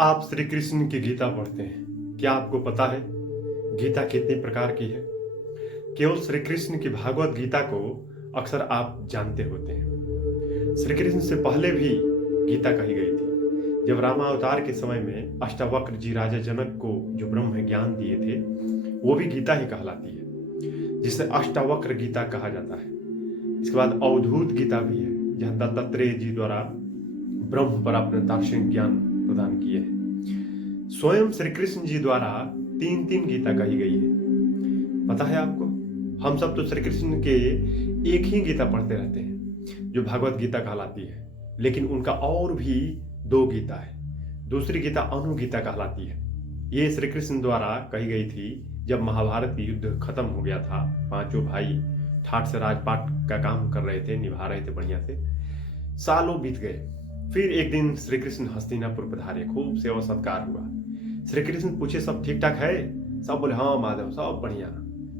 आप श्री कृष्ण की गीता पढ़ते हैं, क्या आपको पता है गीता कितने प्रकार की है? केवल श्री कृष्ण की भागवत गीता को अक्सर आप जानते होते हैं। श्री कृष्ण से पहले भी गीता कही गई थी। जब रामावतार के समय में अष्टावक्र जी राजा जनक को जो ब्रह्म ज्ञान दिए थे, वो भी गीता ही कहलाती है, जिसे अष्टावक्र गीता कहा जाता है। इसके बाद अवधूत गीता भी है, जहाँ दत्तात्रेय जी द्वारा ब्रह्म पर अपने दार्शनिक ज्ञान प्रदान किए हैं। स्वयं श्री कृष्ण जी द्वारा तीन तीन गीता कही गई है। पता है आपको, हम सब तो श्री कृष्ण के एक ही गीता पढ़ते रहते हैं, जो भागवत गीता कहलाती है, लेकिन उनका और भी दो गीता है। दूसरी गीता अनु गीता कहलाती है। ये श्री कृष्ण द्वारा कही गई थी जब महाभारत युद्ध खत्म हो गया था। पांचों भाई ठाठ से राजपाट का काम कर रहे थे, निभा रहे थे बढ़िया से। सालों बीत गए। फिर एक दिन श्री कृष्ण हस्तिनापुर पधारे, खूब सेवा सत्कार हुआ। श्री कृष्ण पूछे, सब ठीक ठाक है? सब बोले, हाँ माधव, सब बढ़िया,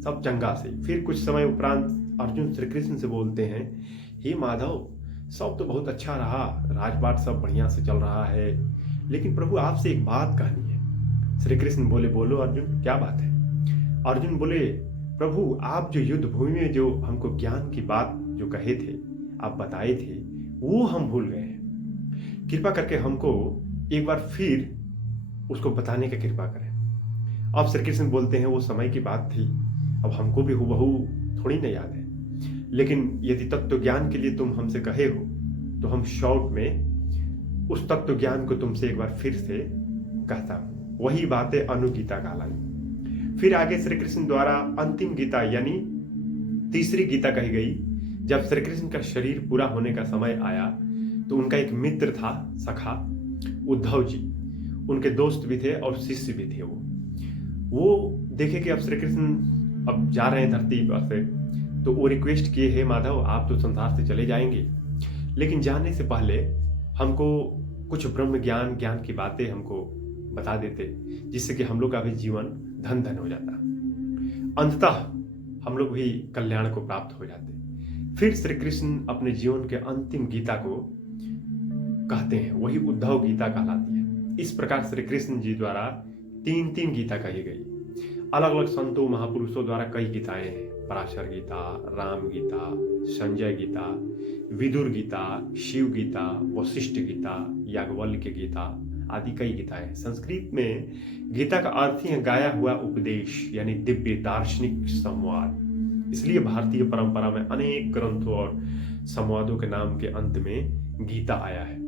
सब चंगा से। फिर कुछ समय उपरांत अर्जुन श्री कृष्ण से बोलते हैं, हे माधव, सब तो बहुत अच्छा रहा, राजपाट सब बढ़िया से चल रहा है, लेकिन प्रभु आपसे एक बात कहनी है। श्री कृष्ण बोले, बोलो अर्जुन, क्या बात है? अर्जुन बोले, प्रभु आप जो युद्ध भूमि में जो हमको ज्ञान की बात जो कहे थे, आप बताए थे, वो हम भूल गए हैं। कृपा करके हमको एक बार फिर उसको बताने का कृपा करें। अब श्री कृष्ण बोलते हैं, वो समय की बात थी, अब हमको भी हूबहू थोड़ी ना याद है, लेकिन यदि तत्व ज्ञान के लिए तुम हमसे कहे हो तो हम शॉर्ट में उस तत्व ज्ञान को तुमसे एक बार फिर से कहता हूं। वही बातें अनुगीता कहलाई। फिर आगे श्री कृष्ण द्वारा अंतिम गीता यानी तीसरी गीता कही गई। जब श्री कृष्ण का शरीर पूरा होने का समय आया तो उनका एक मित्र था, सखा उद्धव जी, उनके दोस्त भी थे और शिष्य भी थे। वो देखे कि अब श्री कृष्ण अब जा रहे हैं धरती पर से, तो वो रिक्वेस्ट किए, हे माधव, आप तो संसार से चले जाएंगे, लेकिन जाने से पहले हमको कुछ ब्रह्म ज्ञान की बातें हमको बता देते, जिससे कि हम लोग का भी जीवन धन धन हो जाता, अंततः हम लोग भी कल्याण को प्राप्त हो जाते। फिर श्री कृष्ण अपने जीवन के अंतिम गीता को कहते हैं, वही उद्धव गीता कहलाती है। इस प्रकार श्री कृष्ण जी द्वारा तीन तीन गीता कही गई। अलग अलग संतों महापुरुषों द्वारा कई गीताएं हैं, पराशर गीता, राम गीता, संजय गीता, विदुर गीता, शिव गीता, वशिष्ठ गीता, याज्ञवल्क्य गीता आदि कई गीताएं। संस्कृत में गीता का अर्थ ही है गाया हुआ उपदेश, यानी दिव्य दार्शनिक संवाद। इसलिए भारतीय परंपरा में अनेक ग्रंथों और संवादों के नाम के अंत में गीता आया है।